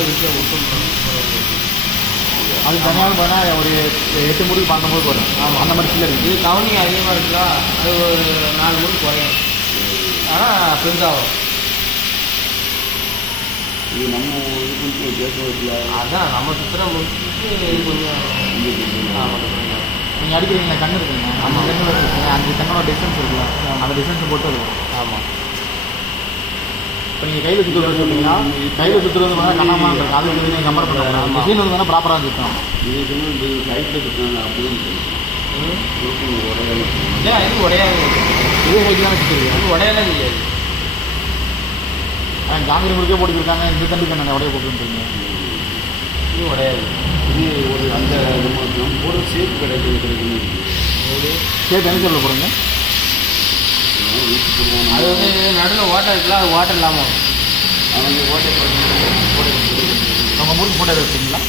ஃபுல்லாக ஈஸியாக ஒட்டும். அது தனியாக போனால் ஒரு 8 முறுக்கு 12 முறுக்கு வரும். ஆமாம், அந்த மாதிரி சில்லர் இது கவுனி அதிகமாக இருக்குல்ல, அது ஒரு 4 முறுக்கு குறையும். ஆனால் பெருசாகும். இது நம்ம இது கொஞ்சம் பேசுவதில்ல. அதான் நம்ம சுற்றுலா முடிச்சுட்டு இது கொஞ்சம். ஆமாம், நீங்கள் அடிக்கிறீங்களா கண்ணு இருக்குங்க, அந்த கண்ணு இருக்குங்க, அந்த கண்ணோட டிஸ்டன்ஸ் இருக்குல்ல, அந்த டிஸ்டன்ஸ் போட்டு இருக்கும். ஆமாம். இப்போ நீங்கள் கையில் சுற்றுறது சொல்லிங்கன்னா கையில் சுற்றுறது வந்து கண்ணமாக இருக்கும். அது வந்து நீங்கள் கம்பேர் பண்ணலாம். மிஷின் வந்து வேணால் ப்ராப்பராக சுற்றணும். இது சொன்னால் இது சைட்டில் சுற்றினாங்க அப்படியும் உடையாது. இல்லை, இது உடையாது. இதே சைட்டு தானே சுற்றுறீங்க. இது உடையெல்லாம் தெரியாது. ஆனால் ஜாங்கிரி முறுக்கே போட்டுருக்காங்க, இந்த தம்பி கண்ணை உடைய போட்டுருக்கீங்க. இது உடையாது. இது ஒரு அந்த நம்ம போடுற ஷேப் கிடைக்குன்னு ஷேப் என்ன சொல்ல போகிறீங்க? அது வந்து நடுவில் ஓட்டை இருக்குல்ல, அது ஓட்டை இல்லாமல் அவங்க ஓட்டை உங்கள் முறுக்கு போட்டோ எடுத்துங்களா?